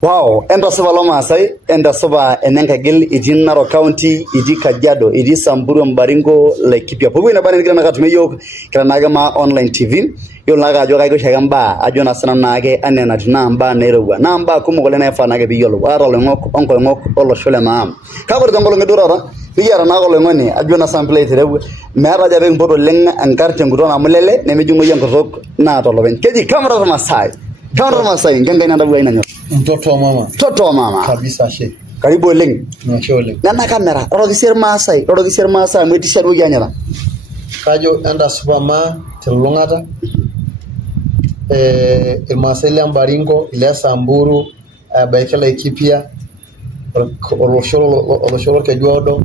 Wow, enda supa Lomaasai, enda supa Enenkaigil, etii Narok County, etii Kajiado, etii Samburu, Baringo, Laikipia. Pooki naba nikigira naa katumie yiok kira naake maa online TV. Yiolo naake ajo kaiki oshiake mbaa ajo naa sinanu naake anaa enatiu naa mbaa nairowua. Naa mbaa kumok oleng naifaa naake piiyiolou. Ata oloing'ok onkoing'ok olosho le maa. Kake ore tenkolong eduo taata nikiata naake oloing'oni ajo naa sinanu piilo aitereu meeta haja peekimpot oleng enkarr tenguton amu lele nemejing'oyu enkutuk naata olopeny. Keji Kamurat Masai. Kamurat Masai, nkenkai nadabuai nanyorr. Mtoto wa mama. Mtoto wa mama. Kabisa she. Karibu oleng. Nashe oleng. Nena kamera, roroki irmaasai amu etii shaduo anyata. Kajo enda superma telulung'ata. Irmaasai le Baringo, ile Samburu, ebaiki Laikipia, olosho lorkejuodo,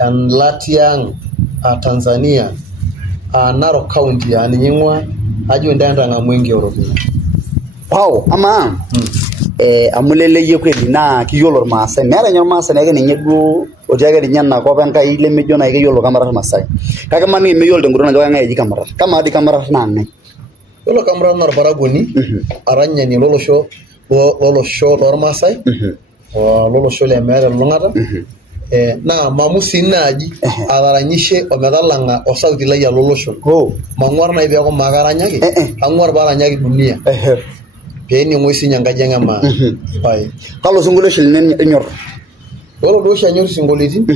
Latiang', Tanzania, Narok County, ninye ing'ua, ajo ndang'amu enkioroto. Wow, amaa. Amu leleyie kweli naa kiyiolo irmaasai. Meeta ninye irmaasai naake ninye duo otii ake ninye enakop Enkai lemejo naake keyiolo Kamurat Masai. Kake maniki meyiolo tenguton ajo kang'ae eji Kamurat. Kamaa dii Kamurat naa ng'ae? Yiolo Kamurat naa orparakuoni, aranyani lolosho lormaasai, lolosho le Meeta telulung'ata. Naa mamu sii naaji ataranyishe ometalang'a osauti lai lolosho. Mang'uar naaji peeku maakaranyaki, ang'uar paaranyaki dunia. Peening'oi siinye enkaji ang' emaa. Kalo sinkolio oshi inyorr? Yiolo duo oshi anyorr isinkolioitin,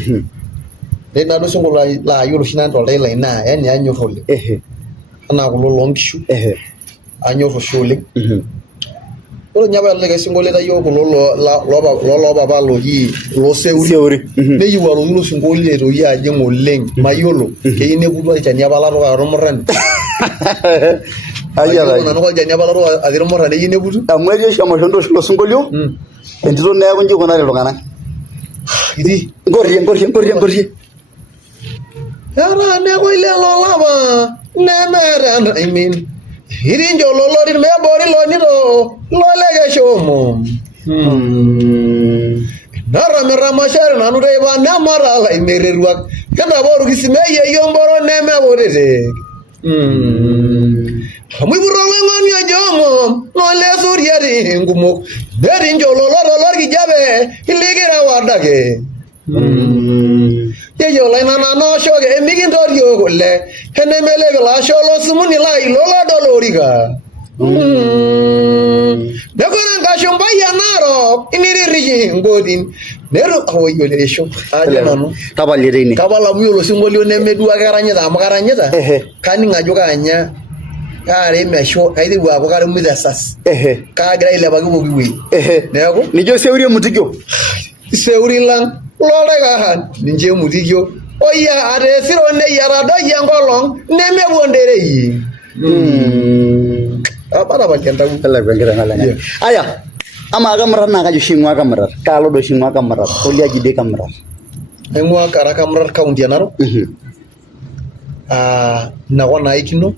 netii naaduo sinkolio laa yiolo oshi nanu toltau lai naa yani anyorr oleng. Enaa kulo loonkishu, anyorr oshi oleng. Yiolo ninye apa likae sinkolio layiolo kulo loopapa looji looseuri. Neyieu alotu ilo sinkolio aitoki ajing' oleng, mayiolo, keyieu neputu olchani apa latooko ormurrani. Mayiolo nanu olchani apa latooko atii ormurrani eyieu neputu. Amu etii oshi emasho oshi ilo sinkolio, entito neeku inji ikunari iltung'anak. Iti. Nkorrie. Etaaneko lelo olapa nemeeta imin. Itii njololorin mebori lonito lolekeshomo. Naramita mashari nanu teipa nemara laimereruak. Kentaboru kisimeyie yomboro nemekutitik. Amu ipurro oloing'oni ojo nolesuriati inkumok. Netii njololot lorkijape ilikireu adake. Yeyiolo ina nanooshoki emikintorio kule enemeleki lasho losumuni lai lolodol orika. Nekore nkashumpai e Narok inirirriki inkotin netu awoyolesho ajo nanu. Tapalie teine. Tapala amu yiolo osinkolio nemeduo ake eranyita amu karanyita. Kaning' ajo kaanya kaarem ashu kaiteru aaku karemito esas. Kaagira ailepaki pooki wuei. Neeku nijo seuri emutikio. Seuri lang lolekahan ninche emutikio. Oyia ateesiro neyiatadoyio enkolong nemepuo nterei. Tapala entau. Aya, amaa Kamurat naa kaji oshi ing'ua Kamurat? Kaalo doi oshi ing'ua Kamurat? Koliaji dii Kamurat? Aing'ua kara Kamurat County e Narok. Inakop naa aikino.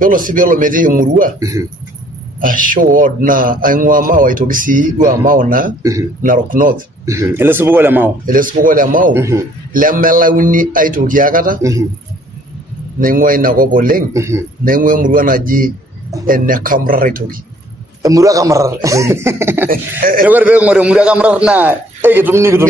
Yiolo sii peelo metii emurua ashu ward naa aing'ua Mau aitoki sii duo Mau naa Narok North. Ele supuko le Mau. Ele supuko le Mau lemelauni aitoki aikata. Naing'ua inakop oleng. Naing'ua emurua naji ene Kamurat aitoki. Emurua Kamurat. Ore peeking'or emurua Kamurat naa ekitum nikitum.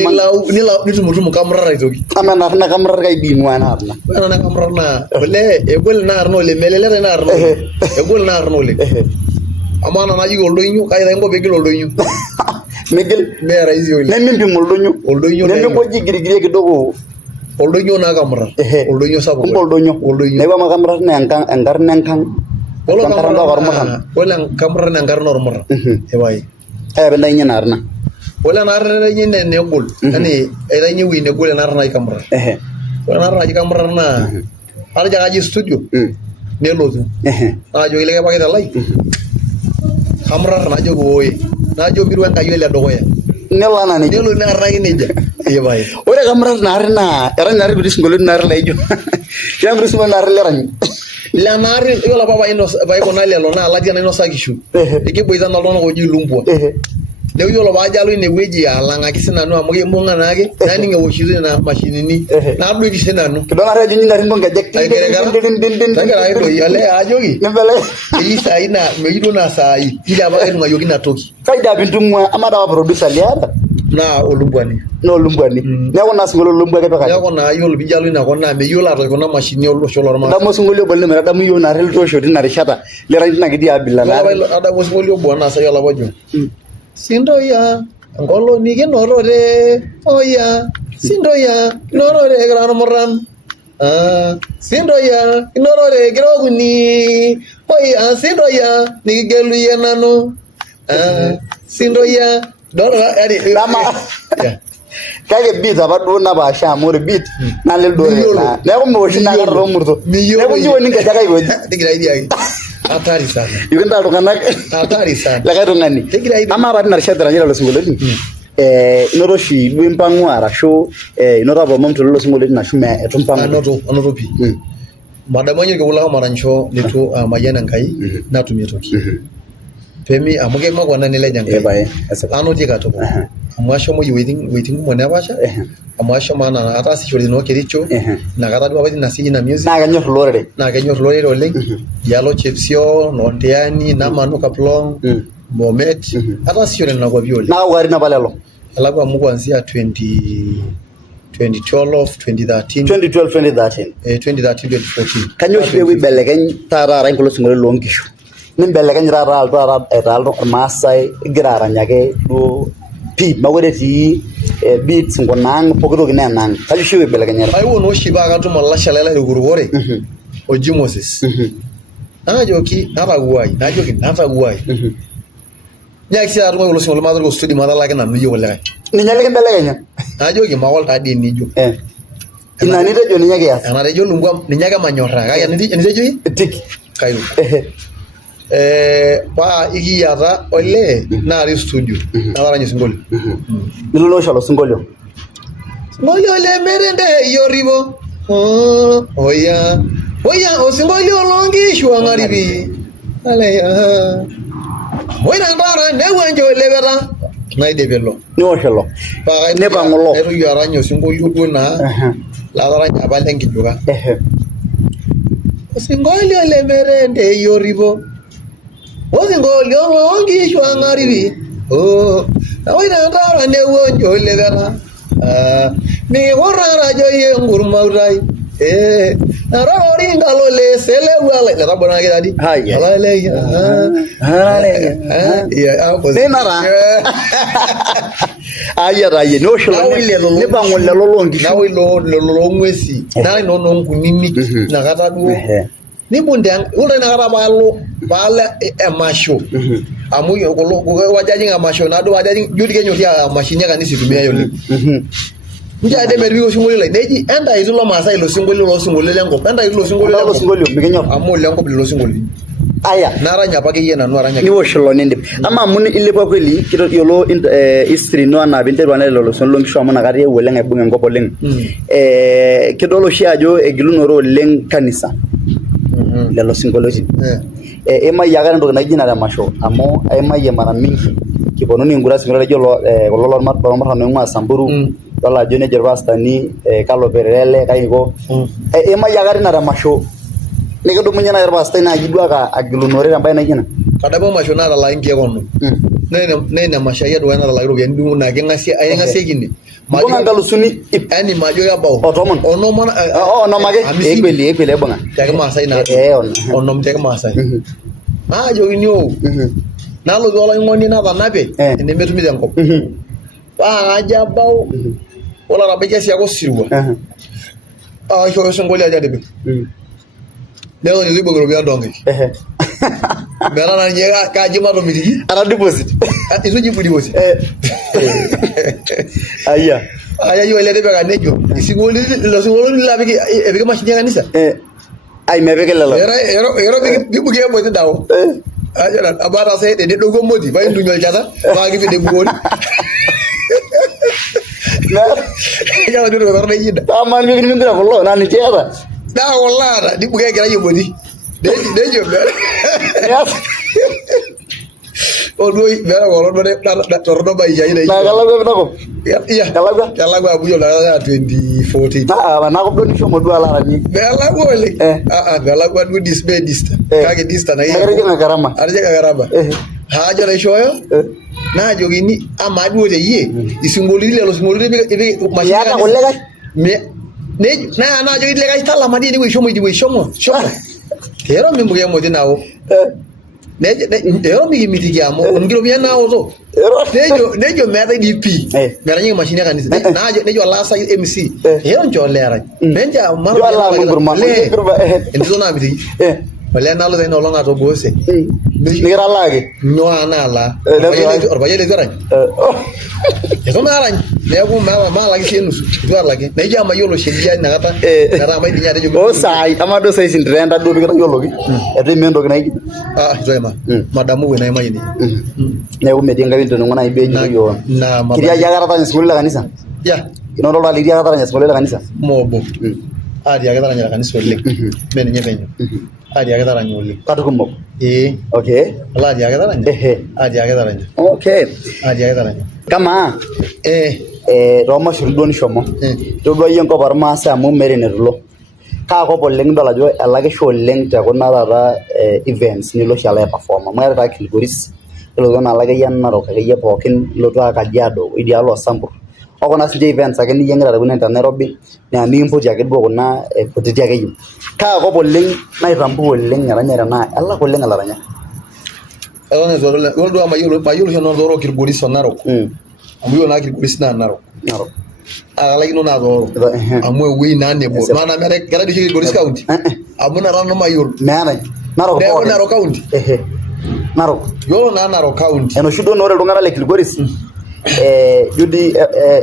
Nitumutumu Kamurat aitoki. Amaa enaarna Kamurat kai dii ing'ua enaarna? Ore ena Kamurat naa olee egol inaarna oleng, melelek inaarna oleng. Egol inaarna oleng. Amaa ena naji oldonyo kai taa inko piigil oldonyo. Migil. Mee rahisi oleng. Nemimpim oldonyo. Oldonyo nemimpoji girigirie kidogo. Oldonyo naa Kamurat. Oldonyo sapuk. Kumbe oldonyo. Neeku ama Kamurat naa enkarna enkang'. Olo Kamurat naa enkarna ormurran. Epae. Pintai inye enaarna. Ore enaarna naitainyie naa enegol. Yani aitainyie ewuei negol enaarna naji Kamurat. Ore enaarna naji Kamurat naa atijing'a aji studio nelotu. Naajoki likae paket lai Kamurat najoki ooe. Najo miru Enkai ole dukuya. Nelo enaa nejia. Nelo nearaki nejia. Epae. Ore Kamurat naari naa erany naari kuti sinkolioitin naari laijo. Keeta kuti sinkolioitin naari lerany. Lenaari yiolo apa paikuna lelo naa latia nainosa kishu. Ekiboita naa iltung'anak ooji ilumbwa. Leo yiolo paajalo inewueji alang'aki sinanu amu kimbung'a naake naning ewoshito nena mashinini nadoiki sinanu kidol ake ajo nyingarin nkejek tagira ake doi ale ajoki nibele eyi saai naa meyido naa saai ile apa etung'ayioki ina toki faida pintung'ua ama dawa producer liata naa olumbwani neeku naa sinkolio lolumbwa kipikaki neeku naa yiolo piijalo inakop naa meyiolo atoki kuna mashinini olosho lormaasai adamu osinkolio obo lemetadamu yiok naari iltoosho tina rishata lirany tina kiti abila adamu osinkolio obo naa sai olapa ojo sindoyia enkoloni kinotore oya sindoyia kinotore kira irmuran sindoyia kinotore kira okuni oya sindoyia nikigelu iyie nanu sindoyia dama kake beat apa duo napaasha amu ore beat naleldo neeku mewoshi nakata toomurto neeku jiwoni nkejek aikoji hatari sana ikintaa iltung'anak hatari sana likae tung'ani ama apa tina rishata eranyita lelo sinkolioitin inoto oshi duo impang'u arashu inoto apa momto lelo sinkolioitin ashu itu impang'u anoto pii madamu anyor irkekun maranyisho litu mayian Enkai natumie toki pemi amu kemakwa nilej Enkai anotie katukul amu ashomo iwueitin kumok nepaasha amu ashomo ana ataasishore noo Kericho inakata duo apa tina siai ina music naa kenyor ilorere oleng dialo Chepsio Nondiani Namanu Kaplong Bomet ataasishore nena kwapi oleng naa uari apa lelo alafu amu kuanzia 2012 2013 2014 kanyo oshi peepuo aibelekeny taata arany kulo sinkolioitin loonkishu nimbelekeny taata aitaa irmaasai igira aranyake duo pii mekure etii beats nkunaang' pooki toki naa enaang' kajo oshi aibelekenyata aiwuo naa oshi paa katum olashe lai laitukurukore oji Moses najoki natawuai nyaaki sii atum kulo sinkolio maatoliki studio matalaki nanu iyieu kulikae ninye likimbelekenya najoki makol taadii enijo ina nitejo ninye kias enatejo lumbwa ninye ake manyorraa kake enitejo tiki kairo paa ikiata olee natii studio nataranya osinkolio nilo noosho osinkolio sinkolio lemerende iyorripo oya osinkolio loonkishu ang'aripi aleya oina ntara newuanjo lepeta naidip ilo niwosh ilo nipang'u ilo naitoki arany osinkolio duo naa lataranya apa lenkijuka osinkolio lemerende iyorripo osinkolio loonkishu ang'aripi oina ntara newuanjo lepeta mikurrara ajo yie nkurmautai narorori nkalole selewualai letabonaki tadi ninara ayie niwosh ilo nipang'u lelo loonkishu nawi lelo loong'uesi nai nono nkunini nakata duo nibunde ore nakata paalo emasho amu kulo wajajing emasho nado wajajing judi kenyorri amashini kanisa itumia oleng nje ade meripiki osinkolio lai neji enda itu lo Maasai ilo sinkolio lenkop enda itu lo sinkolio mikinyor amu lenkop lilo sinkolio aya naranya apa akeyie nanu aranya niwosh ilo nindip ama amu ilepua kweli yiolo history ino anaa pinteru ana lelo sinkolio loonkishu amu nakata eewuo oleng aibung enkop oleng kidol oshi ajo egilunore oleng kanisa lelo sinkolioitin imayie ake entoki naiji ina temasho amu aimayie mara mingi kiponu nikingura sinkolio laijo kulo lormurran oing'ua Samburu idol ajo nejo irpastani kalo perele kaiko imayie ake tina temasho nikidumunye nai irpastai naaji duo agilunore tembaye naijio ina kadamu emasho naatalaki nkiek onom naa ina masho ai edukuya naatalaki iropiyiani duo naa king'asieki ine mbung'a nkalusuni yaani majo kebau onom ake ekweli aibung'a tekimaasai naa onom tekimaasai naajokini nalotu oloing'oni natanape enemetumi tenkop paa kajo ebau ore atabaikia sii ake osirua aishooyo osinkolio ajo atipik neeku nitu ibung iropiyiani toonkaik metaa naa ninye kaji matomitiki ana deposit itu jibu deposit aya yiolo ele tipika nejo ilo sinkolio epiki mashini e kanisa mepiki lelo ero bibuki emoti dao ajo nan abata sai tenedoku emoti paa intunyia olchata paa kipid ebukori Jangan dulu karena ini. Taman bikin minggu kulo nani tiada. Dah kulo di bukan kira aja bodi. Dia juga. Odoi bera kolon bere torno ba ija ina. Na kalakwa pinakop. Iya. Kalakwa abu yo la 2014. Manakop do nishomo duo ala aranyie. Belakwa oleng. Belakwa duo distance. Kake distance na iya. Akatijing'a gharama. Atijing'a gharama. Hajo naishooyo. Naajokini ama duo teyie isingolini lelo singolini ipik mashini. Iyata kulikae? Naajoki likae talama dii ene shomo. Kero mimuke emoti nao. Ero mikimitiki amu nkiropiyiani naoto. Nejo meetai dii pii. Meranyeki mashini e kanisa. Nejo olaasa MC. Ero nchoo leerany. Nenche amaro. Jo ala munguruma. Entito naamitiki. Olee nalo taa ina olong' atobose. Nikitalaaki? Nyoo naalaa. Orpayian leitu erany. Eitu naa arany. Neeku maalaki sii nusu. Eitu alaki. Naijo amayiolo sheria inakata. Metaa maidip ninye atejo. Saai. Amaa duo saisi ntrenda duo pikitayioloki. Eitu iima entoki naijo. Eitu aima. Madamu ewuei naimayie ninye. Neeku metii enkae ntoning'o nai duo ejito yiok. Kitii aikata taranya sinkolio le kanisa? Yeah. Inoto oltung'ani litii aikata taranya sinkolio le kanisa? Moobo. Atiaki taranya le kanisa oleng. Mee ninye penyo. Atiaki taranya oleng. Katukumok? Okay. Atiaki taranya? Atiaki taranya. Okay. Atiaki taranya. Kamaa? Toomashoi duo nishomo. Itodua iyie enkop ormaasai amu meeta enetulo. Kaakop oleng idol ajo elakisho oleng tekuna taata events nilo oshi alo aiperform amu eeta taa Kilgoris, ilotu naa akeyie Narok akeyie pookin, ilotu Kajiado idialo Sambur. Okuna sinche events ake niyieng'ita tekuna te Nairobi naa mikimpoti ake duo kuna kutiti akeyie. Kaakop oleng naitambua oleng eranyare naa elak oleng ilaranyak. Ore duo mayiolo oshi nanu Kilgoris o Narok. Amu yiolo naa Kilgoris naa Narok. Akalaikino naa tooro. Amu ewuei naa nebo. Maana meetai keetai dii oshi Kilgoris county. Amu ina taa nanu mayiolo. Meetai. Narok pookin. Neeku Narok county. Narok. Yiolo naa Narok county. Enoshi duo naa ore iltung'anak le Kilgoris ijo dii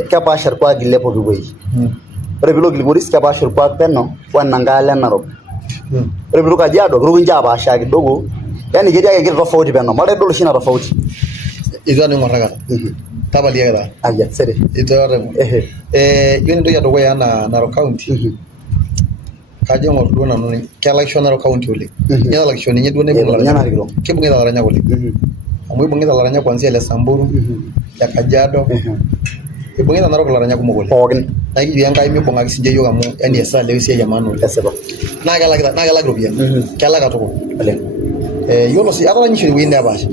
kepaasha irkuaki le pooki wuei. Ore piilo Kilgoris kepaasha orkuak peno wenankae alo e Narok. Ore piilo Kajiado kiroku ninche apaashaa kidogo. Yani ketii ake enkiti tofauti peno. Maata idol oshi ina tofauti. Itu aning' aikata. Tapaliaki taa. Aya, sere. Itu aning'. Yiolo entoki edukuya enaa Narok county. Kajo aing'or duo nanu kelakisho Narok county oleng. Nelakisho ninye duo naibung' ilaranyak. Kibung'ita ilaranyak oleng. Amu ibung'ita ilaranyak kuanzia le Samburu, le Kajiado. Ibung'ita Narok ilaranyak kumok oleng. Pookin. Naa kijo enkai mibung'aki sinche yiok amu yani esaa leo esiai emaana oleng. Esipa. Naa kelak iropiyiani. Kelak katukul. Oleng. Yiolo sii ataranyisho ewuei nepaasha.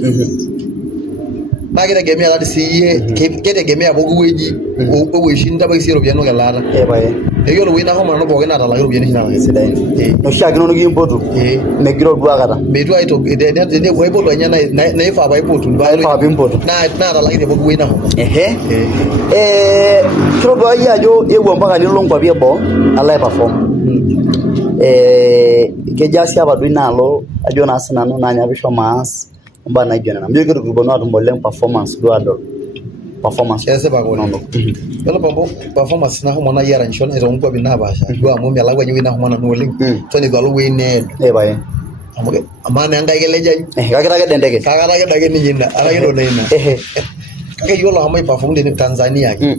Naa kitegemea taadi siiyie kitegemea pooki wueji owueji nintabaiki siiyie iropiyiani inonok elaata. Pae. Yiolo ewuei nashomo nanu pookin naatalaki iropiyiani oshi nalaki. Sidain. Noshiake inonok kimpotu. Megiro duo aikata. Metiu aitoki tenepuo aipotu anye naifaa paipotu. Naifaa piimpotu. Naatalaki te pooki wuei nashomo. Kitodua iyie ajo eewuo mpaka nilo nkwapi eboo alo aiperform. Kejaa sii apa duo inaalo ajo naa sinanu naa nyoo piishomo aas imbaa naijo nena. Mijo kitukuponu aatum oleng performance duo adol. Performance. Kesipa ake oleng. Yiolo performance nashomo nai aranyisho naitau nkwapi napaasha duo amu melakwa nye ewuei nashomo nanu oleng. Eton itu alo ewuei needo. Pae. Amu amaa naa enkai kelejai. Kakita enteke. Kakita ake ninye ina. Arakito naa ina. Kake yiolo amu aiperform te Tanzania ake.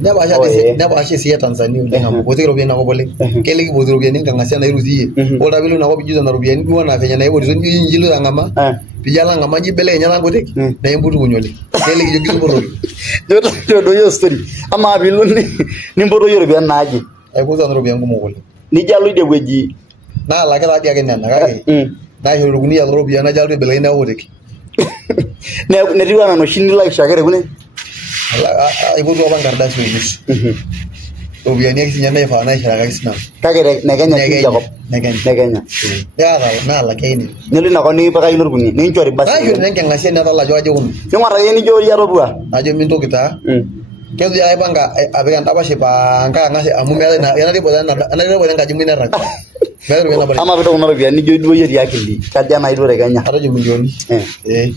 Nepaasha esiai e Tanzania oleng amu kutik iropiyiani inakop oleng. Kelelek ipoti iropiyiani enkang'asia nairuti iyie. Ore taa piilo inakop ijo nena ropiyiani duo enaa venye naipotito nijo inji iloito ang'amaa. Pijo alo ang'amaa nijo ibelekenya taa nkutik naa imputukuny oleng. Kelelek ijo kisupurroki. Nchoo duo yiok story. Amaa piilo nimpotoyie iropiyiani naaje? Aipotu nanu iropiyiani kumok oleng. Nijo alo idie wueji. Naalaki taadii ake nena kake naishorokini ake iropiyiani najo alotu aibelekeny neeku kutik. Netiu enaa inoshi nilo aishaki tekune? Aipotu apa enkardasi onusu. Iropiyiani ake siinye naifaa naisharakaki sinanu. Kake nekenya siinche kop. Nekenya. Naalaki ake nena. Nilo inakop nikipikakini orkunia nikinchori basi. Naishori enkang'asia netala ajo kaja ikunu. Ning'uar ake nijo iyie atodua. Najo mintoki taa. Kesuj ake aipanga apik endapash enkae ang'as amu meetai enatipota enkaji mui nairrag. Amaa piitok kuna ropiyiani nijo duo iyie etii akili. Kaja nai duo te Kenya? Atejo milioni.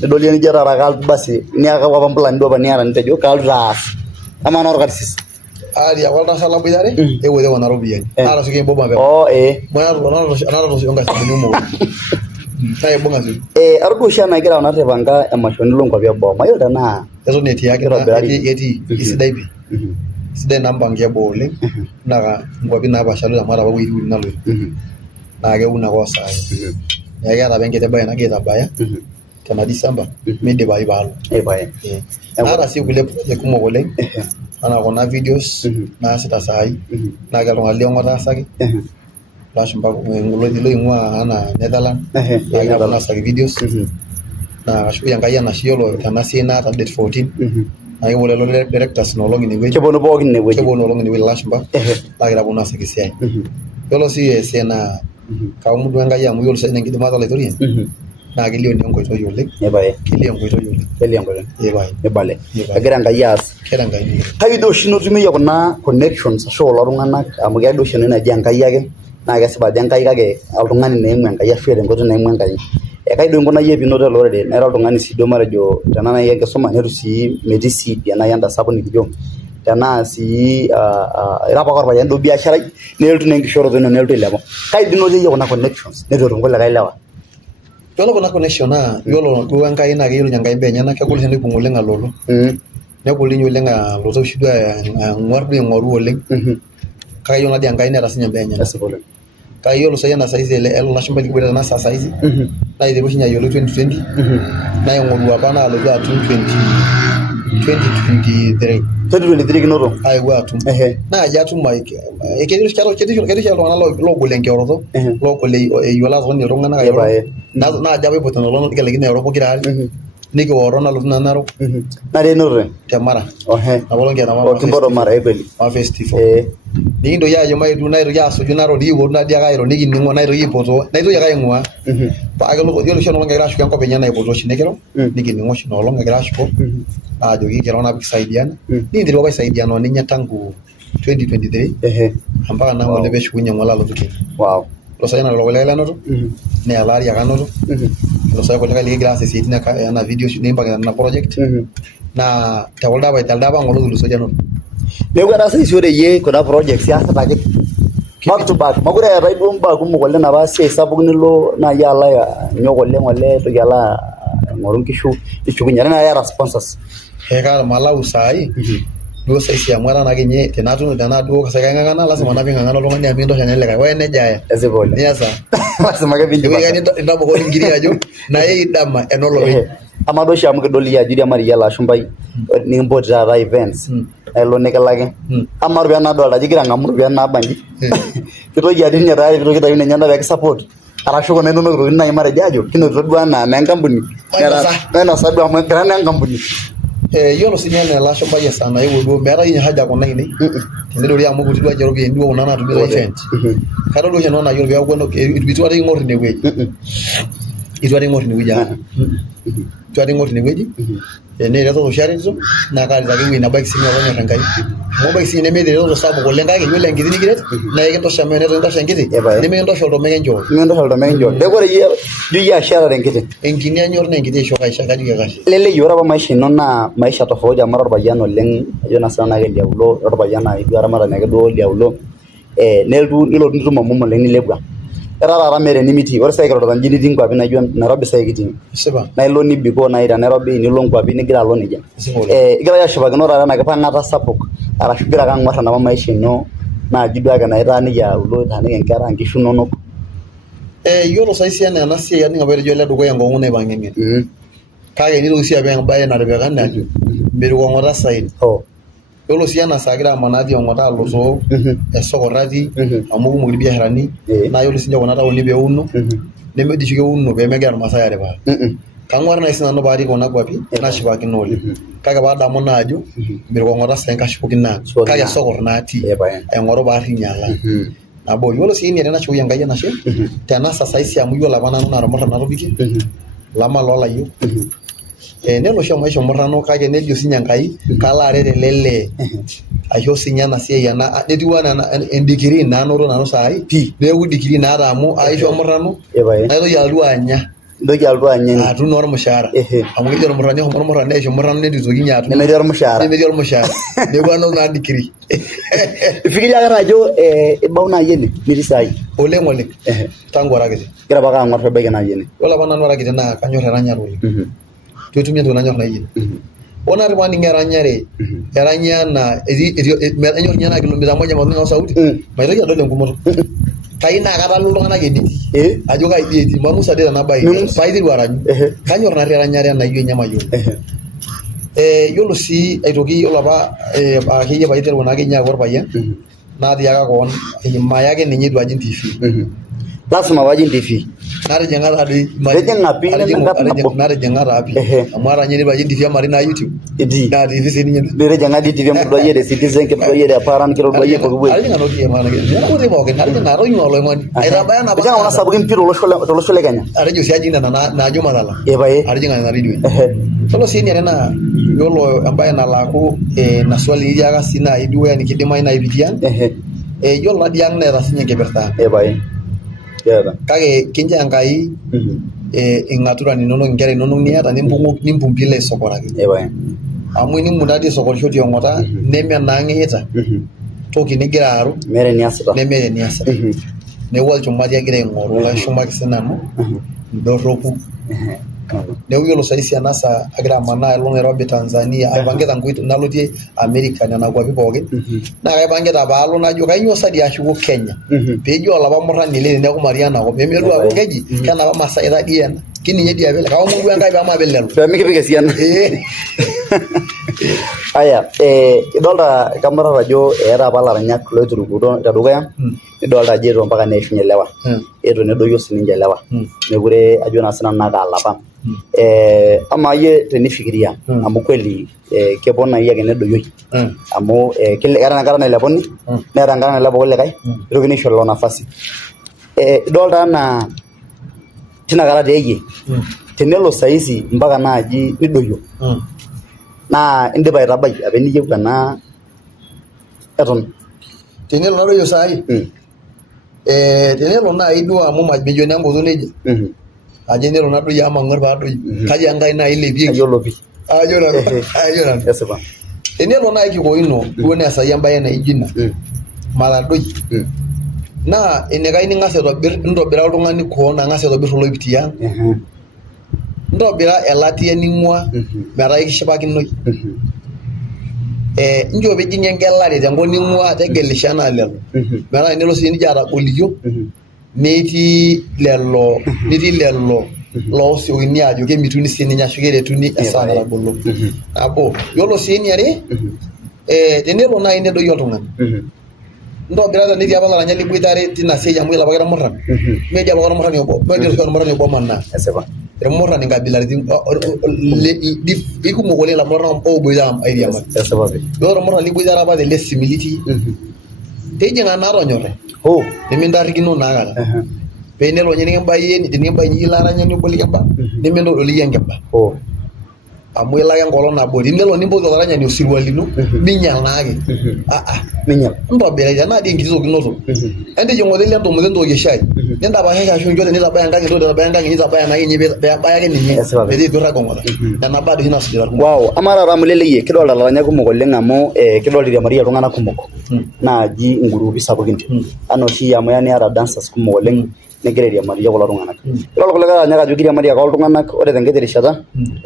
Nidol iyie nijo taata kaalotu basi niaka apa mplan duo apa niata nitejo kaalotu aas. Amaa noorkarsis? Atiaka oltasat laboitare epuo te kuna ropiyiani. Naatasioki aibung mapema. Anatoosho nkasubuni kumok. Naibung'a sii. Atodua oshi enagira nanu aipanga emasho nilo nkwapi eboo. Mayiolo tenaa eton etii ake etii esidai pii. Sidai naa mpango eboo oleng. Naa nkwapi napaasha aloito amu aata apa wuejitin uni naloito. Naa keun ake osaai. Neeku keeta apa enkiti baye nagira aitabaya. tena December midipayu paalo. Pae. Naata sii kulie project kumok oleng anaa kuna videos naasita saai naa oltung'ani liong otaasaki lashumba loing'ua anaa Netherland naa naasaki videos naa kashukoki Enkai enashe yiolo tena siai naata date 14 naa kepuo lelo directors inolong inewueji. Keponu pookin inewueji. Keponu inolong inewueji lashumba naa kitaponu aasaki esiai. Yiolo sii esiai naa kaomon duo Enkai amu yiolo siai enkidimata olaitorien naa kelio ninye enkoitoi oleng. Kelio enkoitoi oleng. Kelio enkoitoi. Nibale. Nibale. Egira Enkai aas. Keeta Enkai. Kai doi oshi itumie kuna connections ashu kulo tung'anak amu keya doi oshi naji Enkai ake naa kesipa ajo Enkai kake oltung'ani naimu Enkai ashu tenkoitoi naimu Enkai. Kai doi inkunayie piinoto ele orere nira oltung'ani sii duo matejo tenaa nai enkisuma netu sii metii sii nai entasat nikijo tenaa sii ira apake orpayian duo biasharai nelotu naa enkishoroto ino nelotu ailepu. Kai doi inotie iyie kuna connections netu etum kulikae lewa. Yiolo kuna connection naa yiolo duo Enkai naa keyiolo Enkai imbaa enyenak kegol tenibung oleng aloolo. Negol ninye oleng alotu oshi duo ang'uar duo aing'oru oleng. Kake yiolo naadii Enkai neeta sinye imbaa enyenak. Kake yiolo sai ena saizi ele lashumba likiboita tena saa saizi naiteru oshi ninye ayiolou 2020 naing'oru apa naalotu atum 2023 kinoto. Aewuo atum. Naaji atum ketii oshi iltung'anak loogol enkioroto loogol eyiolo atotoni iltung'anak airo. Naaji apa ipotu enolong nikilaikino airo pokira are nikioro nalotu nanu Narok. Natii enote. Te Mara. Apaelong kiata kimpoto Mara kweli. Festival. Nikintoki aajo maitu naitoki asuju Narok nikipuotu naadii ake airo nikining'o naitoki aipoto naitoki ake aing'ua. Paa yiolo oshi enolong egira ashuko enkop enye naipoto oshi nikiro nikining'o oshi inolong egira ashuko aajoki kiro naa pikisaidiana nikinteru apa aisaidiana oninye tangu 2023 ampaka naa ng'ole peeshukunye ng'ole alotu Kenya. Ilo sai nalo kulikae lenoto naa ele ari ake anoto. Ilo sai kulikae likigira aas isiaitin ena video nikimpanga ena project naa telde apa ng'ole otulusoitie anoto. Neeku etaasishore iyie kuna projects iasita ake back to back. Mekure eetai duo mbaa kumok oleng apa siai sapuk nilo naaji alo anyok oleng toki alo aing'oru nkishu nishukunye ena iyata sponsors. Kaata malau saai duo saisi amu etaa naake ninye tenaa duo kaing'ang'ana lazima naa piing'ang'ana oltung'ani amu mikintosha ninye likae. Ore nejia aya. Esipa oleng. Niasa. Lazima ake piinjipanga. Intabok inkiri ajo nayai dama enolopeny. Amaa duo oshi amu kidol iyie ajo iriamari iyie olashumbai nikimpoti taata events nailo nikilaki. Amaa iropiyiani nadolta ajo igira ang'amu iropiyiani naabanji. Kitoki atii ninye tayari piitoki aitayu ninye enda peekisupport arashu kuna inonok tokitin naaji matejo ajo kinotito duo enaa enkampuni. Mainosa duo amu egira naa enkampuni. Yiolo sinye enaa ele ashumbai esaa naewuo duo meetai ninye haja kuna ainei tenidol amu kuti duo ajo iropiyiani duo kuna naatumito event. Kadol oshi nanu enaa yiolo peeku itu aikata aing'or inewueji. Itu aikata aing'or inewueji itu aikata aing'or inewueji neretoto oshi aretito naa kaaret ake ewueji nabaiki siinye olonyor Enkai. Amu ebaiki siinye nemeeta eretoto sapuk oleng kake yiolo enkiti nikiret naa ekintosha tenintosha enkiti nemikintosha oltome kinchoo. Mikintosha oltome kinchoo. Neeku ore iyie ijo iyie ashe eeta tenkiti. Enkini anyor naa enkiti aisho kaisho kajoki ake ashe. Lelei ore apa maisha ino naa maisha tofauti amu ira orpayian oleng ajo naa sinanu ake liaulo orpayian naa duo aramatani ake duo liaulo nilotu nitum omom oleng nilepua. Etaa taata meeta enimitii. Ore sai kirorita inji nitii nkuapi naijo Nairobi sai kitii. Naa ilo nibikoo naaji te Nairobi nilo nkuapi nigira alo nejia. Igira ashipakino taata ena kipang'ata sapuk arashu igira ake ang'uar enapa maisha ino naaji duo ake naa itaaniki aulo itaaniki nkera nkishu inonok. Yiolo saisi enaa ena siai aning apa etejo ole dukuya enkong'u naipang' eng'en. Kake nitoki sii apik embaye natipika ajo metiu ong'ata sain. Yiolo sii ena saa agira amanaa ong'ata alotu esoko natii amu kumok irbiasharani naa yiolo siinche kuna taoni peeuno nemedisho keuno peemegira irmaasai aaripaa. Kang'uar naaji sinanu paarik kuna kuapi nashipakino oleng. Kake paadamu naa ajo metiu ong'ata sain kashukokino ang'. Kake esokor natii aing'oru paarrinye ala. Nabo yiolo sii ine tenashukoki Enkai enashe tena saa saisi amu yiolo apa nanu naramata natobikie lama loolayiok. Nelo oshi maisha murrano kake nejo siinye Enkai kalo aret ele lee aisho siinye ena siai netiu enaa endikirii naanoto nanu saai neeku dikirii naata amu aisho murrano naitoki alotu anya. Ntoki alotu anya. Atum naa ormushaara. Amu kejo irmurrani eshomo ormurrani neisho murrano netu itoki ninye atum. Nemetii ormushaara. Neeku anoto naa dikirii. Ifikiria akata ajo ibau naaji ene nitii saai. Oleng. Tangu ara kiti. Igira apa ake ang'uar peebaiki naaji ene. Yiolo apa nanu ara kiti naa kanyor eranyare oleng. Ketumie entoki nanyor naijo ina. Ore naari paaning eranyare eranya enaa enyor ninye enaa kilomita moja matoning'o sauti maitoki adol enkumoto. Kai naa katalu iltung'anak eneti. ajo kai dieti manusa de na bai faidi waranyu kanyor na reranyare na yiyo nyamayo yiolo si aitoki yiolo apa akeyie paiteru na kenya aaku orpayian naatiaka koon mayake ninye itu ajing TV lasima wajing TV natijing'a taadoi natijing'a taa pii amu ata ninye nipajing TV amari na YouTube naa TV sininye nitijing'a di TV mkidua the Citizen kidua the Paran kidua pooki wueji atijing'a noki kuti pookin atijing'a toying'a oloing'oni aitabaya napa ijing'a kuna sapukin pii tolosho le Kenya atejo si ajing nena naajo malala atijing'a nena redioi yiolo si eniare naa yiolo embaye nalo aaku ina swali nitiaka si nai duo yani kidimayu nai pitii ang yiolo naa dii ang neeta sinye enkipirta kake kincho Enkai ing'aturan inonok inkera inonok niata nimpumpil aisokoraki amu inimu taadii aisokorisho tiong'ota neme naa ng'iyita toki nigira aru nemeeta eniasita neeku olchumati agira aing'oru laishumaki sinanu indorropu neeku yiolo saisi ena saa agira amanaa alo Nairobi Tanzania aipangita nalotie America nena kwapi pookin naa kaipangita paalo najo kainyoo sa dii ashuko Kenya peejo olapa murrani lene neeku matii enakop peemelotu aaku keji kenapa Masai tadii ena kininye dii apele kaomon duo Enkai peemapel lelo peemikipik esiana aya idolta kamurat ajo eeta apa laranyak loiturukuto tedukuya nidolta ajo eetuo mpaka neishunye lewa eetuo nedoyio sininche lewa mekure ajo naa sinanu naalapa ama yie tenifikiria amu kweli keponai ake nedoyioi amu keeta enkata nailepuni neeta enkata nailepu kulikae itokini aisho lelo nafasi idolta anaa tinakata teeyie tenelo saisi mpaka naaji nidoyio naa indipa aitabai apa eniyieu ena eton tenelo nadoyio saai tenelo nai duo amu mejo nenkutu neja ajo nelo nadoyio ama ng'or paadoyio kaji Enkai nai ilepieki ayiolo pii ajo nanu esipa tenelo nai kikoino duo neesai embaye naijo ina matadoi naa enikae ning'as aitobirr ntobira oltung'ani koon ang'as aitobirr oloip tiang ntobira elatia ning'ua metaa ikishipakinoi inchoo piijing' engelare tenkop ning'ua tegelisha naa lelo metaa enelo sii nijo atagolikio nitii lelo loosiokini ajo kemituni sininye ashu keretuni esaa natagolo nabo yiolo sii eniare tenelo nai nedoyio oltung'ani ntobira tenetii apa laranyak liboitare tina siai amu yiolo apa kira murran meji apa ormurrani obo meji ormurrani obo manaa irmurrani nkabilaritin ikumok oleng lamurran oboita airiamaki yiolo ormurrani liboitare apa tele similiti tijing'a naa tonyora nimintarrikino naakata peenelo nye nikimbayie tenikimbayie iyie laranyani obo likimba nimintodol iyie enkiba amu ilo ake enkolong nabo tenelo nimpotu olaranyani osirua lino minyal naake minyal ntobira tenaa dii enkiti tokinoto entijing oteli entomononi entoki shai nintapashaki ashu incho tenitabaya enkang entoki nitabaya enkang nitabaya naa inye peebaya ake ninye metaa itu irrag ong'ota nena bado oshi nasujita wow ama taata amu leleyie kidolta laranyak kumok oleng amu kidolta iriamarie iltung'anak kumok naaji inguruupi sapukin anaa oshi amu niata dancers kumok oleng negira airiamarie kulo tung'anak ore kulikae aranyak ajo kiriamarie ake oltung'anak ore tenkiti rishata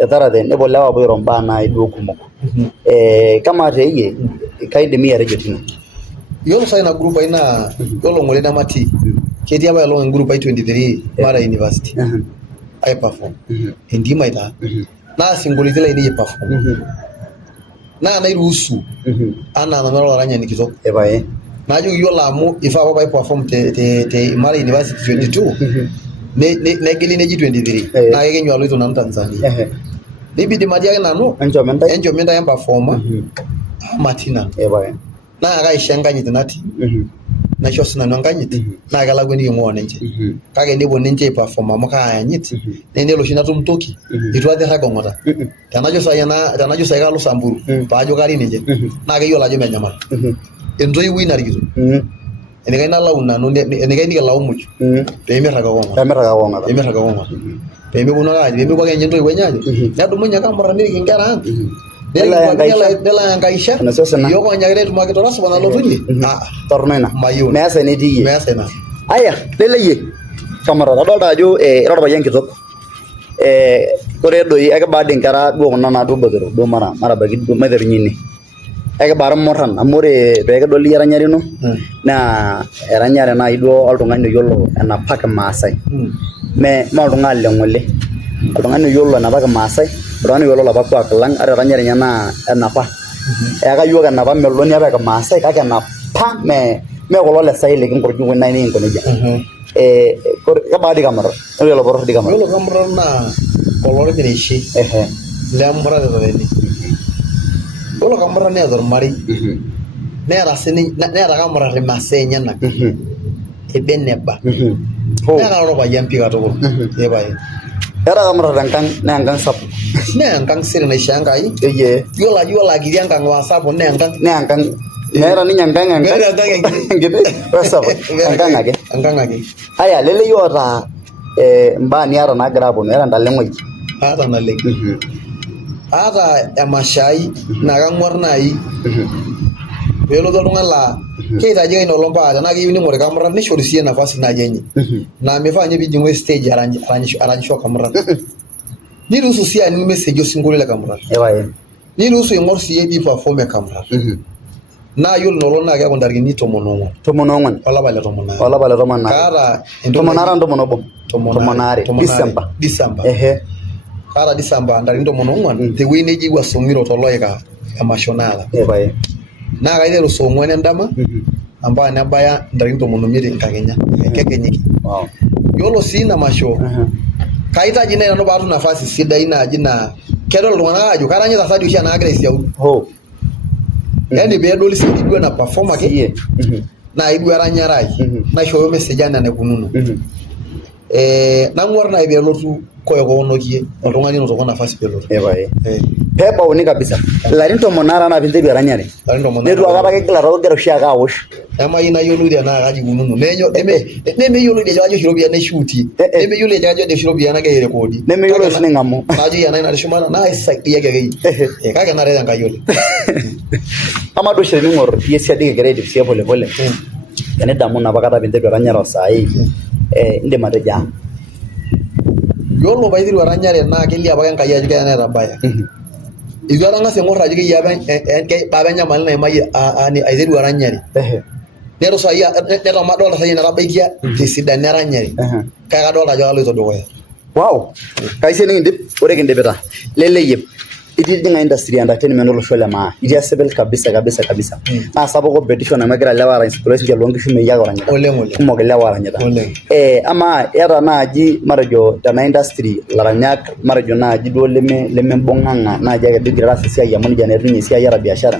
etarate nepuo lewa apuo airo mbaa nai duo kumok kama teeyie kaidim iyie atejo tine yiolo saa ina group ai naa yiolo ng'ole nematii ketii apa elong engroup ai 23 Mara University ai perform entim ai taa naa sinkolioitin lainei ai perform naa nairuhusu anaa nanu olaranyani kitok najoki yiolo amu ifaa apa pai perform te Mara University 22 negili neji 23 naa kekenyu aloito nanu Tanzania nibidi matii ake nanu enchomintai emperforma matii nanu naa kaisho enkanyit natii naisho sinanu enkanyit naa kelakuaniki ng'oo ninche kake nepuo ninche aiperform amu kaayanyit nenelo oshi natum toki itu atirrag ong'ota tenajo sai kalo Samburu paajo karii ninche naa keyiolo ajo menyamal entoiwuoi narikito enikae nalau nanu enikae nikilau muj peemirrag ake ong'ota peemeponu ake ajo peemepuo ake ninye entoiwuo enye ajo nedumunye ake amurraniriki inkera ang nelo enkaisha yiok onyakita etumaki torasupa nalotunye torrono ina mayieu meesa enetii iyie meesa ina aya leleyie kamurat adolta ajo ira orpayian kitok ore doi ake baada inkera duo kuna naaduo botoro duo mara baiki duo maiterunye ine ekibara morran amu ore pee kidoli eranyare ino naa eranyare naaji duo oltung'ani oyiolo enapa kimaasai mee oltung'ani leng'ole oltung'ani oyiolo enapa kimaasai oltung'ani oyiolo olapa kuak lang ore eranyare enye naa enapa eyaka yiok enapa meloni apa ekimaasai kake enapa mee kulo le sai likinkurjuku naaji nikinko nejia kebaa dii Kamurat ore lelo poror dii Kamurat yiolo Kamurat naa olormireshi lemuratata tene yiolo Kamurat neeta ormarei neeta Kamurat imasaa enyenak eba eneba neeta orpayian pii katukul epae eeta Kamurat enkang naa enkang sapuk naa enkang siri naishoo Enkai yiolo ajo yiolo akiti enkang waa sapuk naa enkang meeta ninye enkang enkiti wesapuk enkang ake aya lelei oota mbaa niata naagira aponu eeta ntaleng'oi aata naleng aata emashai naa kang'uar naaji peelotu oltung'ani laa keitajika ina olong paa tenaa keyieu ning'ori Kamurat nishori siyie nafasi naaji enye naa mifaa ninye piijing'u stage aranyisho Kamurat niruhusu sii aning message osinkolio le Kamurat niruhusu aing'or siyie dii perform e Kamurat naa yiolo ina olong naa keeku ntarikini 14 olapa le tomon kaata 12 December kaata December ntarikini 14 tewueji neji Wasong'iro toloika emasho naata naa kaiteru saa 4 endama ampaka nebaya ntarikini 15 enkakenya kekenyiki yiolo sii ina masho kaitaji naaji nanu paatum nafasi sidai naaji naa kedol iltung'anak aajo karanyita sadi oshi enaagira aisiau yani peedoli sii duo ena perform ake naa iduo eranyare ai naishooyo message enaa enaikununo nang'uar naaji peelotu koekoonokie oltung'ani enotoko nafasi peelotu peebauni kabisa ilarin 12 naa piinteru eranyare netu akata kegila too kegira oshiake awosh nemayieu nayiolou tenaa kaji ikununo nemeyiolou ajo kaji oshi iropiyiani naishuutie nemeyiolou ajo kaji oshi iropiyiani nagira airekodi nemeyiolou oshi ning'amu naajoki ena ina teshumata naisaidiaki akeyie kake naret Enkai oleng amaa duo oshi tening'or iyie siadi kigira aidip sie polepole tenidamu napa kata piinteru eranyare osaai indim atejo yiolo paiteru eranyare naa kelio apake Enkai ajo keya naitabaya itu atang'asa aing'or ajo keyiapa enyamali naimayie aiteru eranyare netamadolta sai enetabaikia tesidano eranyare kake kadolta ajo kaloito dukuya kaisiet nikindip ore kindipita leleyiep itijing'a industry entertainment olosho le maa itii esipil kabisa naa sapuk competition amu egira ilewa arany sinkolioitin loonkishu meyie ake oranyita kumok ilewa oranyita amaa iyata naaji matejo tena industry laranyak matejo naaji duo lemembung'ang'a naaji ake duo egira aas esiai amu nejia naa etum esiai era biashara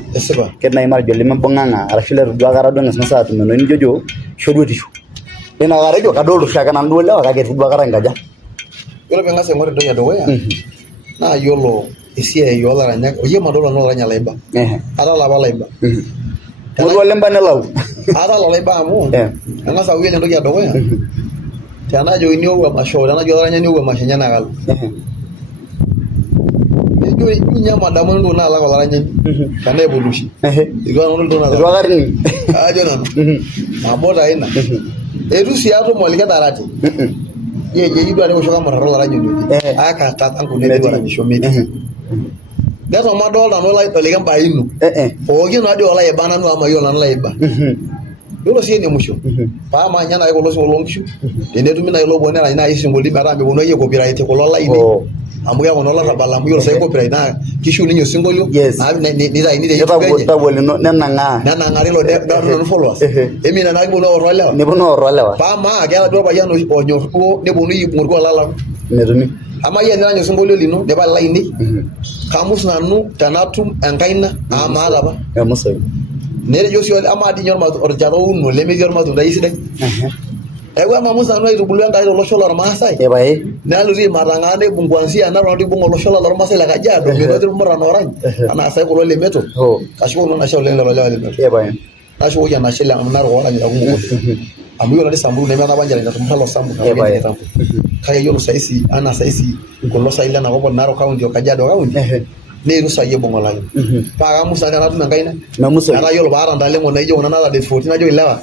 ketii naaji matejo lemembung'ang'a arashu leitu duo aikata duo eng'as aatum enoi nijojo shoruetisho ninakata ejo kadolta oshiake nanu duo ilewa kake itu duo aikata inkaja yiolo piing'as aing'or entoki edukuya naa yiolo esiai olaranyak oyie madol nanu olaranya laiba atala apa laiba ng'oru olemba nelau atala laiba amu eng'as aaku yiolo entoki edukuya tenajokini owuo emasho tenajo olaranyani owuo emasho enye naa kalo ejo ninye madamu entoki naalak olaranyani tenaa epolushi itu aikata ining ajo nanu nabo taa ina etu sii atum olkitarati yeji duo aisho Kamurat olaranyani oje akata tangu netu aranyisho metii neto madolta nanu olikembainu pookin naadi olaiba nanu ama yiolo nanu laiba yiolo sii ene musho paama ninye naaji kulo sinkolio loonkishu tenetumi naaji loopuo nerany naaji sinkolio metaa meponu ayie copyright kulo lainei amu keeku naa olarrabal amu yiolo sai copyright naa kishiu ninye osinkolio nitayuni te YouTube enye nenang'ari ilo netum nanu followers emina naa kiponu aorr olewa paama keeta duo orpayian onyorr duo neponu aibung orkuak lalaku metumi amaa yie enirany osinkolio lino nipal ilainei kamus nanu tenatum enkaina amu maata apa netejo sii amaa dii ninye orchata ouno lemetii ormatundai sidai eeku emamus nanu aitubulu Enkai tolosho lormaasai nalotu aimatang'aa naibung kwanzia ena round ibung olosho lormaasai le Kajiado menoti irmuran oorany anaa sai kulo le Meto kashukokino enashe oleng lelo lewa le Meto nashukoki enashe le Narok ooranyita kumok oleng amu yiolo Samburu nemenapa ninche etumurra ilo Samburu kake yiolo saisi anaa saisi kulo sai lenakop Narok county o Kajiado county neetu sai ibung olaini paa kamus naa tenatum enkaina metaa yiolo paata ntaleng'o naijo kuna naata date 14 najo ilewa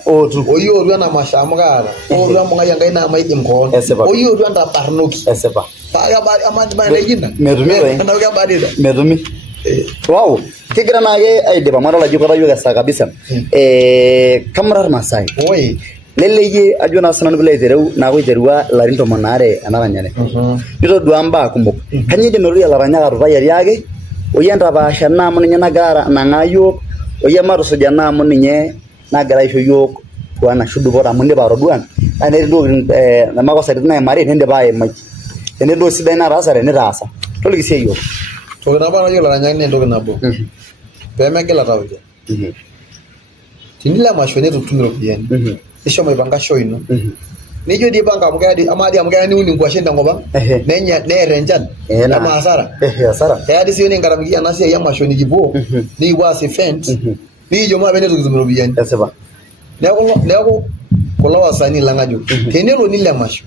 oyiotu ena masho amu kaata ootu embung'ai enkaina amu aidim koon oyiotu entabarnoki paa kebaa amaa nejina metumi Kigira naake aidipa amu adol ajo kitayiok esaa kabisa. Kamurar Irmaasai. Oi. Leleyie ajo naa sinanu piilo aitereu naaku iterua ilarin 12 ena ranyare. Nitodua mbaa kumok. Kanyio idim airorie ilaranyak atuutai atiaki oyie entapaasha ena amu ninye nagira anang'aa yiok, oyie matusuj ena amu ninye nagira aisho yiok wanashu dupoto amu indipa atodua naa netii ntokitin makosatin naimari nindipa aimai. Tenetii duo sidai nataasate nitaasa. Toliki sii yiok. Toki nabo nayiolo ilaranyak naa entoki nabo. Peemegila tauja. Tinilo emasho nitum iropiyiani. Nishomo aipanga show ino. Nijo dii ipanga amu keya niun inkwashen tenkop ang'. Neer enchan. Ama hasara. Hasara. Keya dii siyiok nikingaramiki ena siai emasho nikipuo. Nikipuo aas event. Nikijo maape netukitum iropiyiani. Esipa. Neeku kulo wasanii lang ajo tenelo nilo emasho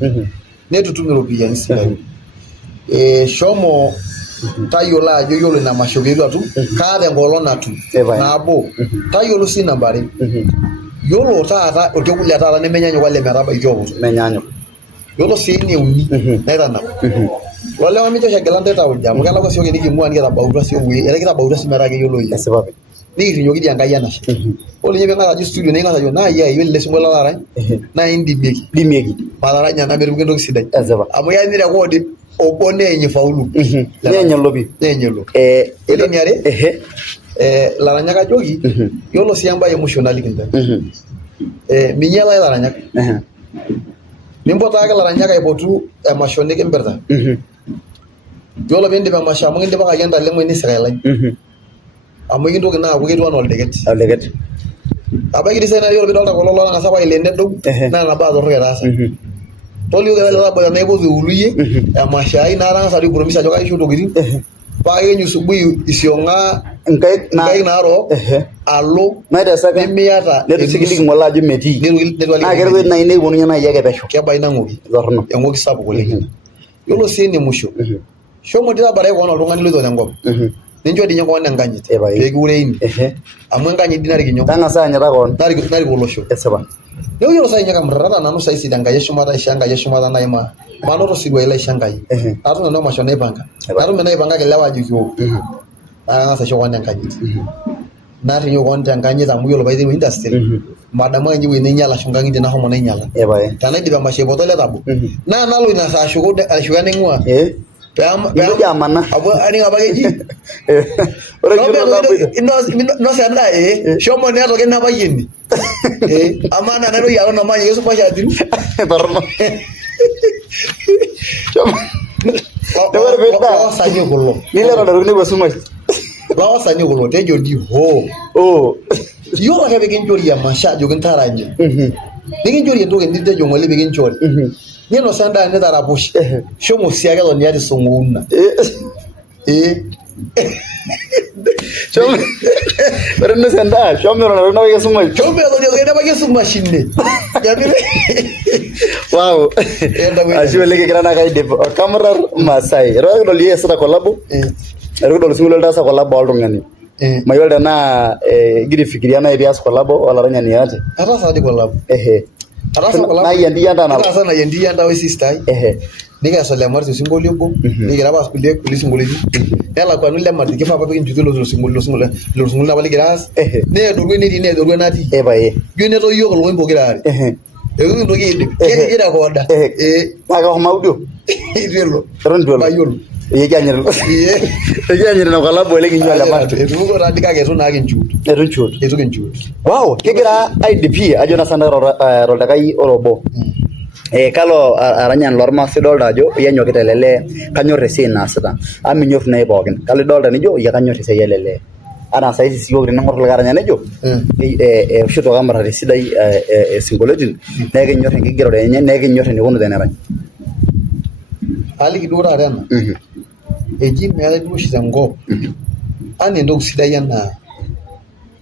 netutum iropiyiani sidain. Shomo tayiolo ajo yiolo ina masho peetu atum kaata enkolong natum. Nabo tayiolo sii namba are. Yiolo taata orkekun le taata nemenyanyuk wale metabaiki ooutu. Menyanyuk. Yiolo sii ene uni naitanap. Olewa mincho egila ntae tauja amu kelakwa siyiok eniking'ua nikitabautua siyiok wuei. Kitabautua sii metaa keyiolo iyie. Esipa. Nikirinyoki dii Enkai enashe. Ore ninye piing'as ajo studio niking'as ajo naa yie yiolo ele sinkolio larany naa indimieki. Dimieki. Mataranya nanu metupuku entoki sidai. Esipa. Amu keya nirekodi obo neeny ifaulu. Neeny olopi. Neeny olo. Ore eniare ilaranyak ajoki yiolo sii embae emusho naliki ntae. Minyala ilaranyak. Nimpotaki ilaranyak aipotu emasho nikimpirta. Yiolo piindip emasho amu kindipakaki entaleng'o nisikaelai. Amu kintoki naa aku ketiu enaa oldeket. Oldeket. Abaiki dii yiolo pidolta kulo lootang'asa apa ailep nedou naa nabo torrok etaasa. Toliki ele taboyia naa ipotu eulu iyie emasho ai natang'asa dii aipromise ajo kaisho ntokitin paa kenyu asubuhi isiong'a inkaik narook alo nemiyata netu sikiliki ng'ole ajo metii. Naa ketii nai nekiponunye nai ake pesho. Kebai nang'oki. Torrono. Eng'oki sapuk oleng. Yiolo sii ene musho shomo dii tabarai koon oltung'ani loito tenkop. Nincho dii ninye koon enkanyit peekiure ini. Amu enkanyit dii narik inyoo. Tang'asa anyita koon. Narik olosho. Esipa. Neeku yiolo sai ninye kamurrata nanu sai sii tenkai eshumata aisho Enkai eshumata nai manoto siruai laisho Enkai. Atum nanu emasho naipanga. Natum enaipangaki ilewa ajoki wou. Nang'asa aisho koon enkanyit. Narinyo koon tenkanyit amu yiolo paiteru industry madamu ake ewuei nainyala ashu nkang'itie nashomo nainyala. Tenaidip emasho aipoto ele tabo naa nalo ina saa ashuko enaing'ua. Mintoki amana. Amu aning apa keji. Ore inosa endaa shomo neetoki napayieni. Ama naa naitoki alo namanya kesupash atiu. Torrono. Lawasani kulo. Nilero darukini kwa sumash. Lawasani kulo tejo di hoo. Yiolo ake pekinchori emasho ajo kintaranya. Nikinchori entoki nitejo ng'ole pekinchori. Ninosa endaa nitaraposhi. Shomo sii ake eton iyata esong'ouna. Shomo. Ore ninosa endaa shomo eton napaki esumash. Shomo eton napaki esumash ine. Wow. Ashe oleng kigira naa kaidip Kamurar Irmaasai. Etaa kidol iyie eesita collabo. Etaa kidol osinkolio litaasa collabo oltung'ani. Mayiolo tenaa igira aifikiria nai pias collabo olaranyani yeyote. Ataasa dii collabo. Ataasa collabo. Ataasa na Yendi Yanda we sister ai. Nikias ole Marti osinkolio obo. Nikigira apa aas kulie sinkolioitin. Nelakwanu le Marti kifaa apa pikinchutie ilo sinkolio apa likigira aas. Needorua enetii needorua enatii. Ijo netoi yiok ilong'oin pokira are. Ekintoki aidip. Kirekoda. Naa kashomo audio. Itu elo. Eton itu elo. Mayiolo. Ekianyita ina collabo oleng kinyi ole Marti. Etupukuo taadii kake itu naa kinchuut. Itu kinchuut. Wow, kigira aidipie ajo naa sana toldakai ore obo. Kalo aranyani lormaasai idolta ajo iyanyokita ele lee kanyorr esiai naasita amu minyorr nai pookin. Kalo idolta nijo iyie kanyorr esiai ele lee. Anaa saisi siyiok tening'orr likae aranyani nejo ewoshito Kamurar esidai esinkolioitin naa ekinyorr enkigerore enye naa ekinyorr enikunu tenerany. Aliki duo taata ena. Eji meetai duo oshi tenkop anaa entoki sidai enaa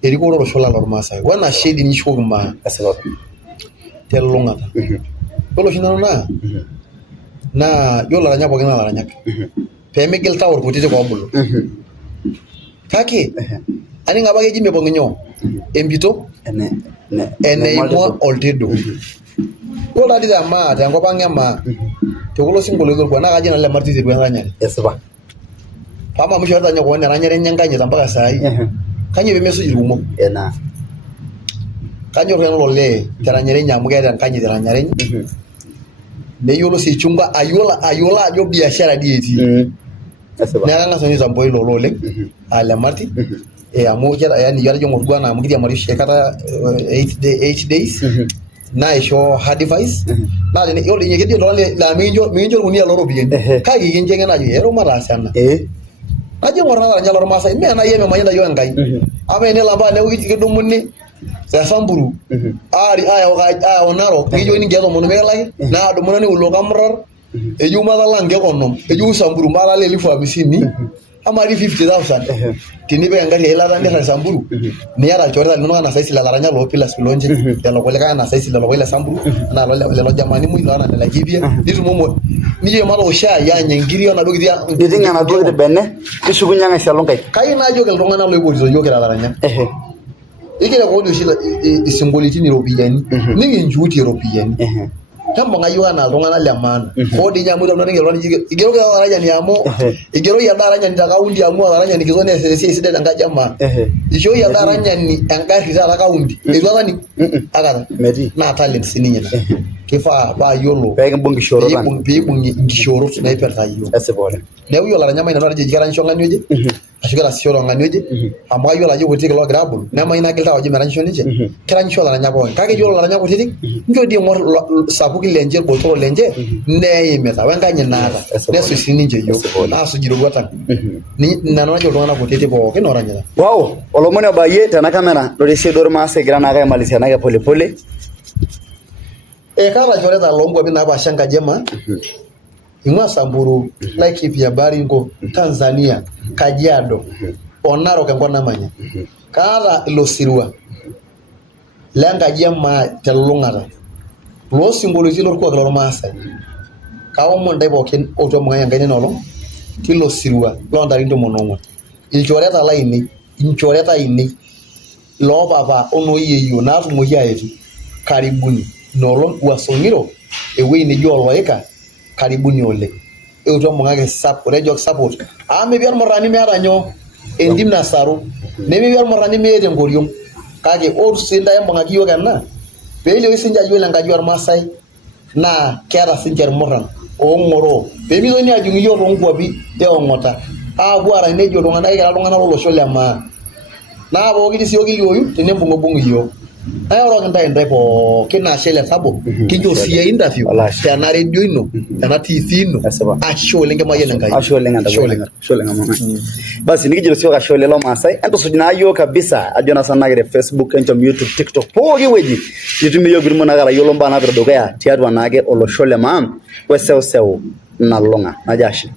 erikore olosho lang lormaasai. Wenashe dii nishukoki maa telulung'ata. Yiolo oshi nanu naa yiolo ilaranyak pookin naa ilaranyak. Peemigil tau irkutitik oobulu. Kake aning apa keji mepong' inyoo? Empito eneimua oltedo. Yiolo taadii temaa tenkop ang emaa tekulo sinkolioitin orkuak naa kajo nanu ile Marti iterua eranyare. Esipa. Pama mwisho hata nyoko na ranyare nyanganye mpaka saa hii. Kanyo bemesuji rumo. Ena. Kanyo reno lole teranyare nyamu ga kanye teranyare. Ne yolo si chunga ayola ajo biashara dieti. Na nga soni zambo ilo lole. Ala marti. Amu kera yani yara jongo bwana amu kidia marisha kata 8 days. Na isho hard device. Na le yolo nyekedi lole la minjo unia loro bien. Kai ginjenge na yero mara sana. Aje ngorna nyalor masa me na yeme manyanda yo ngai. Ame ne lamba ne ugi kido munni. Sa samburu. Ari aya onaro ngijo ni gedo mono melai na do mono ni ulo kamrar. Eju mala lange konom. Eju samburu mala le 50,000. Amari 50,000. Tini be ngari ela rande samburu. Ni ara chorda no na saisi la laranya lo pila silonje. Ya lo koleka na saisi la lo ila samburu. Na lo jamani mu ilo na la gibia. Dizu momo. Ni je mala osha ya nyengiri na dogi dia. Dizinga na dogi de benne. Isugunya nga salongai. Kai na jo kel ronga na lo ibo zo kera laranya. Ikile ko do shila isimboliti ni robiyani. Ningi njuti robiyani. Tambo ngayo na ronga na lemana. Ko di nyamu do ngi lo ni igero ga laranya ni amo. Igero ya laranya ni takaundi amu laranya ni kizone sisi de nga jama. Isho ya laranya ni angari za takaundi. Ezo ni agara. Na talent sininya. Kifa ba yolo. Ba ngi shoro ban. Bi ngi shoro na iperta yo. Asebole. Ne uyo laranya mai na je garan shonga nyoje. Ashigara shoro nganyoje. Amma yo la yo wote lo grabul. Na mai na kelta waje meran shonje. Kiran shoro laranya bo. Kage yo laranya ko titi. Njo di mo sabuki lenje botoro lenje. Ne imeta wenga nyinara. Nesu sininje yo. Na su jiro watan. Ni nano jo ngana ko titi bo ke noranya. Wow, olomone baye tana kamera. Do resi dor ma se grana ga malisia na ga pole pole. Kala jore da longwa bina ba shanga jema. Imwa Samburu, like pia Baringo, Tanzania, Kajiado, Onaro kangwana manya. Kala Losirua. Langa jema telungara. Lo simbolizi lo kwa gloro masa. Kawo monde boken oto mwanya ngene nolo. Ti Losirua, lo ndarindo mononga. Inchoreta laini, inchoreta ini. Lo baba ono yeyo na atu moya yetu. Karibuni. Nolong wasongiro ewe ni jo loeka karibuni ole euto mongage support rejo support me biar morani me aranyo endim na saru ne me biar morani me ede ngorium kage or sinda ya mongagi yo ganna pele isinja yo langa jo masai na kera sinjer moran o ngoro be mi ni ajungi yo rongwa bi de ongota bwara ne jo donga na ga donga na lo shole ma na bo gidi si yogi yoyu tene bungo bungo yo ayo ro ngenda po kina shele sabo kinjo sie interview tana radio ino tana TV ino ashole ngema yena ngai ashole ngama basi nikijiro sio ka shole lo masai ento sujina yo kabisa ajona sana gere Facebook ento YouTube TikTok pogi weji yitumi yo girmo na gala yo lomba na berdo ga tiatu wanage olo shole mam wesew sew na longa najashi